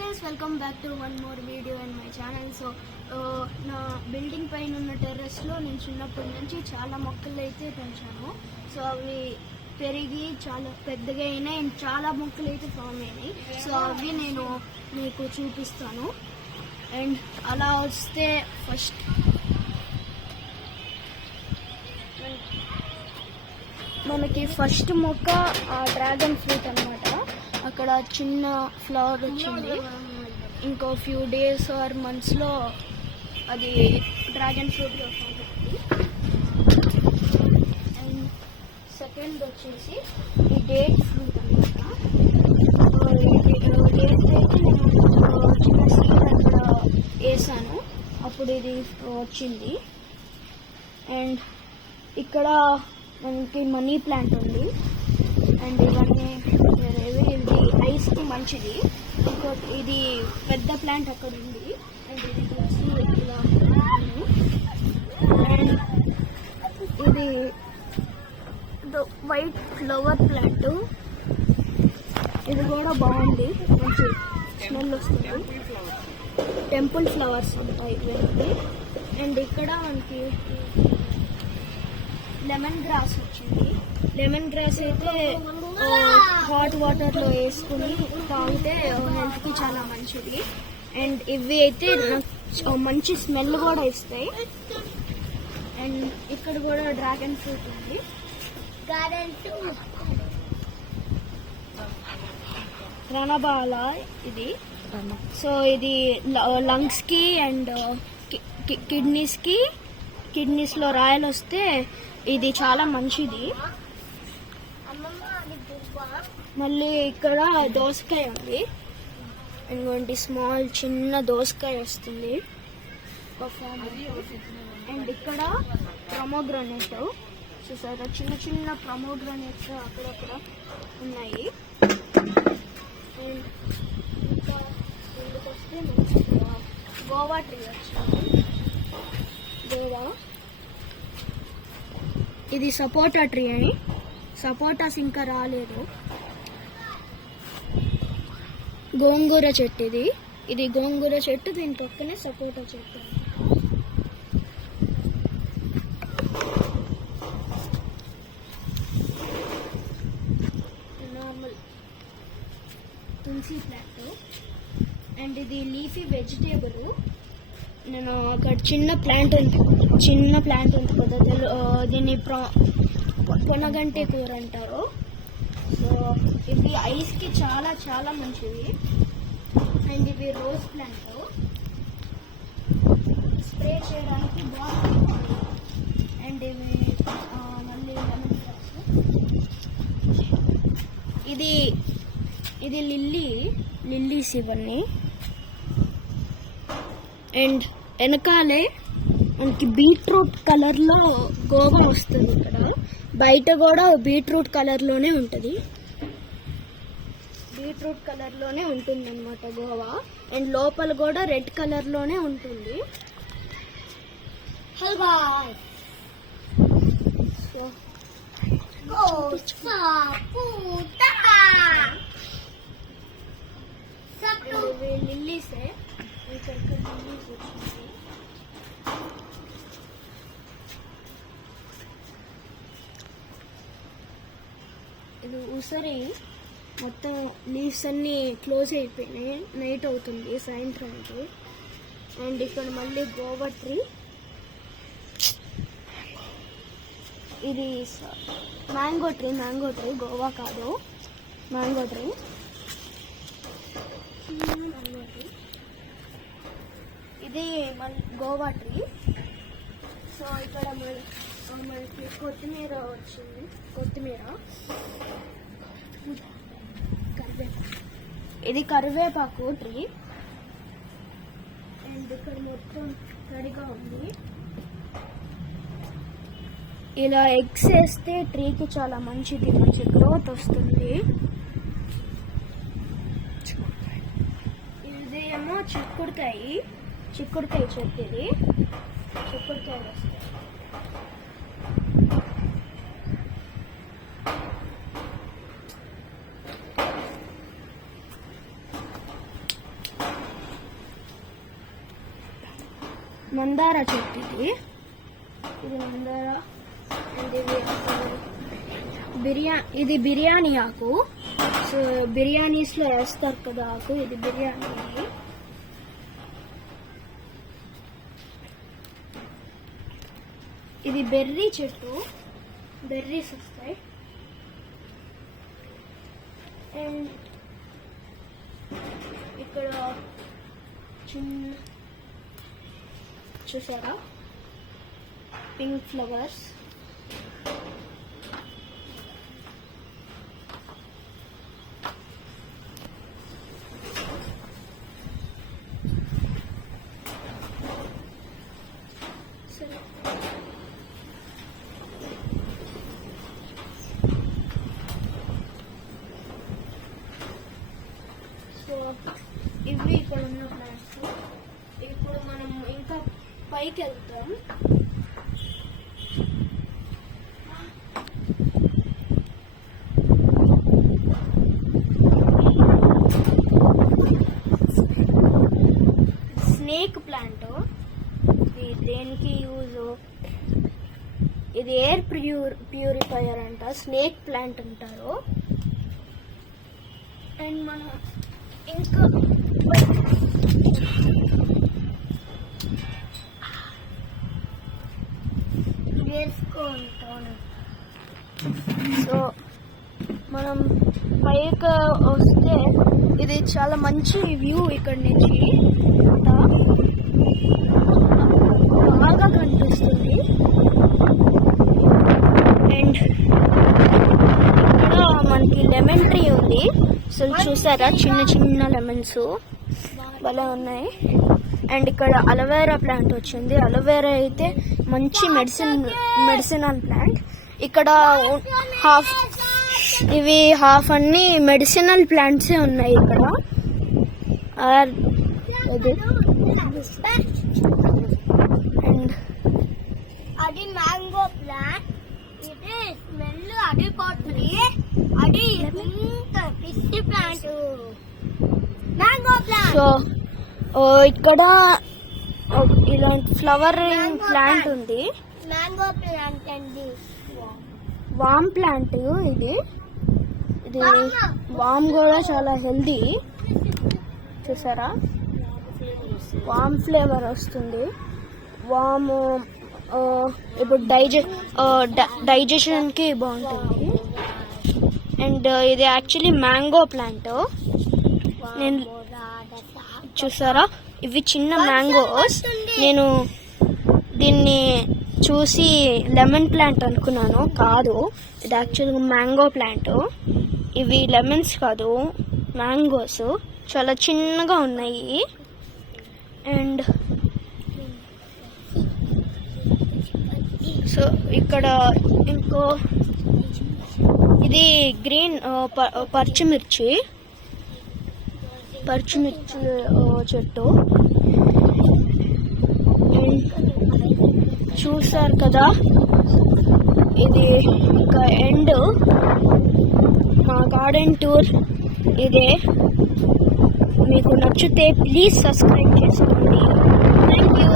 Guys, welcome back to one more video in my channel. So నా building పైన ఉన్న టెర్రస్లో నేను చిన్నప్పటి నుంచి చాలా మొక్కలు అయితే పెంచాను. సో అవి పెరిగి చాలా పెద్దగా అయినాయి అండ్ చాలా మొక్కలు అయితే ఫామ్ అయినాయి. సో అవి నేను మీకు చూపిస్తాను. అండ్ అలా వస్తే మనకి ఫస్ట్ మొక్క డ్రాగన్ ఫ్రూట్ అన్నమాట. అక్కడ చిన్న ఫ్లవర్ వచ్చింది. ఇంకో ఫ్యూ డేస్ ఆర్ మంత్స్లో అది డ్రాగన్ ఫ్రూట్ అవుతుంది. అండ్ సెకండ్ వచ్చేసి ఈ డేట్ ఫ్రూట్ అన్నమాట. డేట్ అయితే నేను చిన్న సీడ్ అక్కడ వేసాను, అప్పుడు ఇది వచ్చింది. అండ్ ఇక్కడ మనకి మనీ ప్లాంట్ ఉంది. అండ్ ఇవన్నీ ఇది ఐస్కి మంచిది. ఇంకోటి ఇది పెద్ద ప్లాంట్ అక్కడ ఉంది. అండ్ ఇది ఇలా అండ్ ఇది వైట్ ఫ్లవర్ ప్లాంట్. ఇది కూడా బాగుంది, మంచి స్మెల్ వస్తుంది. టెంపుల్ ఫ్లవర్స్ ఉంటాయి ఇవన్నీ. అండ్ ఇక్కడ మనకి లెమన్ గ్రాస్ వచ్చింది. లెమన్ గ్రాస్ అయితే హాట్ వాటర్లో వేసుకుని తాగితే హెల్త్కి చాలా మంచిది. అండ్ ఇవి అయితే మంచి స్మెల్ కూడా ఇస్తాయి. అండ్ ఇక్కడ కూడా డ్రాగన్ ఫ్రూట్ ఉంది. రణబాల ఇది. సో ఇది లంగ్స్కి అండ్ కిడ్నీస్లో రాయలు వస్తే ఇది చాలా మంచిది. మళ్ళీ ఇక్కడ దోసకాయ ఉంది. ఇంకోటి స్మాల్ చిన్న దోసకాయ వస్తుంది. అండ్ ఇక్కడ ప్రమోగ్రానేట్ చూసారా, చిన్న చిన్న ప్రమోగ్రానేట్స్ అక్కడక్కడ ఉన్నాయి. అండ్ ఇంకా ముందుకు వస్తే మంచిగా గోవా ట్రీ వచ్చింది. గోవా ఇది సపోటా ట్రీ అని. సపోటాస్ ఇంకా రాలేదు. గోంగూర చెట్టు ఇది గోంగూర చెట్టు. దీని పక్కనే సపోటా చెట్టు. Normal tulsi plant. అండ్ ఇది లీఫీ వెజిటేబుల్. నేను అక్కడ చిన్న ప్లాంట్ ఉంది పద్ధతిలో. దీన్ని పొనగంటి కూర అంటారు. సో ఇవి ఐస్కి చాలా చాలా మంచివి. అండ్ ఇవి రోజ్ ప్లాంట్, స్ప్రే చేయడానికి బాగుంటుంది. అండ్ ఇవి మళ్ళీ లెమన్ గ్రాస్. ఇది లిల్లీస్ ఇవన్నీ. అండ్ వెనకాలే మనకి బీట్రూట్ కలర్లో గోవా వస్తుంది. ఇక్కడ బయట కూడా బీట్రూట్ కలర్లోనే ఉంటుంది. బీట్రూట్ కలర్లోనే ఉంటుంది అన్నమాట గోవా. అండ్ లోపల కూడా రెడ్ కలర్లోనే ఉంటుంది. లిల్లీసే. ఇది ఉసిరి. మొత్తం లీవ్స్ అన్నీ క్లోజ్ అయిపోయినాయి. నైట్ అవుతుంది, సాయంత్రం అయితే. అండ్ ఇక్కడ మళ్ళీ గోవా ట్రీ. ఇది మ్యాంగో ట్రీ గోవా కాదు, మ్యాంగో ట్రీ. ఇది గోవా ట్రీ. సో ఇక్కడ మనకి కొత్తిమీర వచ్చింది. ఇది కరివేపాకు ట్రీ. అండ్ ఇక్కడ మొత్తం కరిగా ఉంది. ఇలా ఎగ్స్ వేస్తే ట్రీకి చాలా మంచిది, మంచి గ్రోత్ వస్తుంది. ఇదేమో చిక్కుడుకాయ చెట్టు. ఇది చిక్కుడుకాయలు వస్తాయి. మందార చెట్టు ఇది మందార. అండ్ ఇది బిర్యానీ ఆకు. సో బిర్యానీస్లో వేస్తారు కదా ఆకు, ఇది బిర్యానీ. ఇది బెర్రీ చెట్టు, బెర్రీస్ వస్తాయి. అండ్ ఇక్కడ చిన్న చూసారా పింక్ ఫ్లవర్స్. సో ఇవి ఇక్కడ ఉన్న ప్లాంట్స్. ఇప్పుడు మనం ఇంకా పైకి వెళ్తాం. Snake plant. ఇది దేనికి యూజ్? ఇది ఎయిర్ ప్యూరిఫైయర్ అంట, స్నేక్ ప్లాంట్ అంటారు. అండ్ మనం ఇంకా సో మనం పైకి వస్తే ఇది చాలా మంచి వ్యూ. ఇక్కడ నుంచి బాగా కనిపిస్తుంది. అండ్ ఇక్కడ మనకి లెమన్ ట్రీ ఉంది. సో చూసారా చిన్న చిన్న లెమన్స్ భలే ఉన్నాయి. అండ్ ఇక్కడ అలోవెరా ప్లాంట్ వచ్చింది. అలోవెరా అయితే మంచి మెడిసినల్ ప్లాంట్. ఇక్కడ ఇవి హాఫ్ అన్ని మెడిసినల్ ప్లాంట్సే ఉన్నాయి ఇక్కడ. అండ్ అది మ్యాంగో ప్లాంట్. ఇది స్మెల్ అది కొట్టి అది fish plant, mango plant. So ఇక్కడ ఇలాంటి ఫ్లవరింగ్ ప్లాంట్ ఉంది. మ్యాంగో ప్లాంట్ అండి. వామ్ ప్లాంట్. ఇది వామ్ కూడా చాలా హెల్దీ. చూసారా వామ్ ఫ్లేవర్ వస్తుంది. వామ్ ఇప్పుడు డైజెషన్కి బాగుంటుంది. అండ్ ఇది యాక్చువల్లీ మ్యాంగో ప్లాంట్. నేను చూసారా ఇవి చిన్న మ్యాంగోస్. నేను దీన్ని చూసి లెమన్ ప్లాంట్ అనుకున్నాను, కాదు ఇది యాక్చువల్గా మ్యాంగో ప్లాంట్. ఇవి లెమన్స్ కాదు, మ్యాంగోస్. చాలా చిన్నగా ఉన్నాయి. అండ్ సో ఇక్కడ ఇంకో ఇది గ్రీన్ పచ్చిమిర్చి చెట్టు. చూసారు కదా, ఇది ఒక ఎండ్. మా గార్డెన్ టూర్ ఇదే. మీకు నచ్చితే ప్లీజ్ సబ్స్క్రైబ్ చేసుకోండి. Thank you.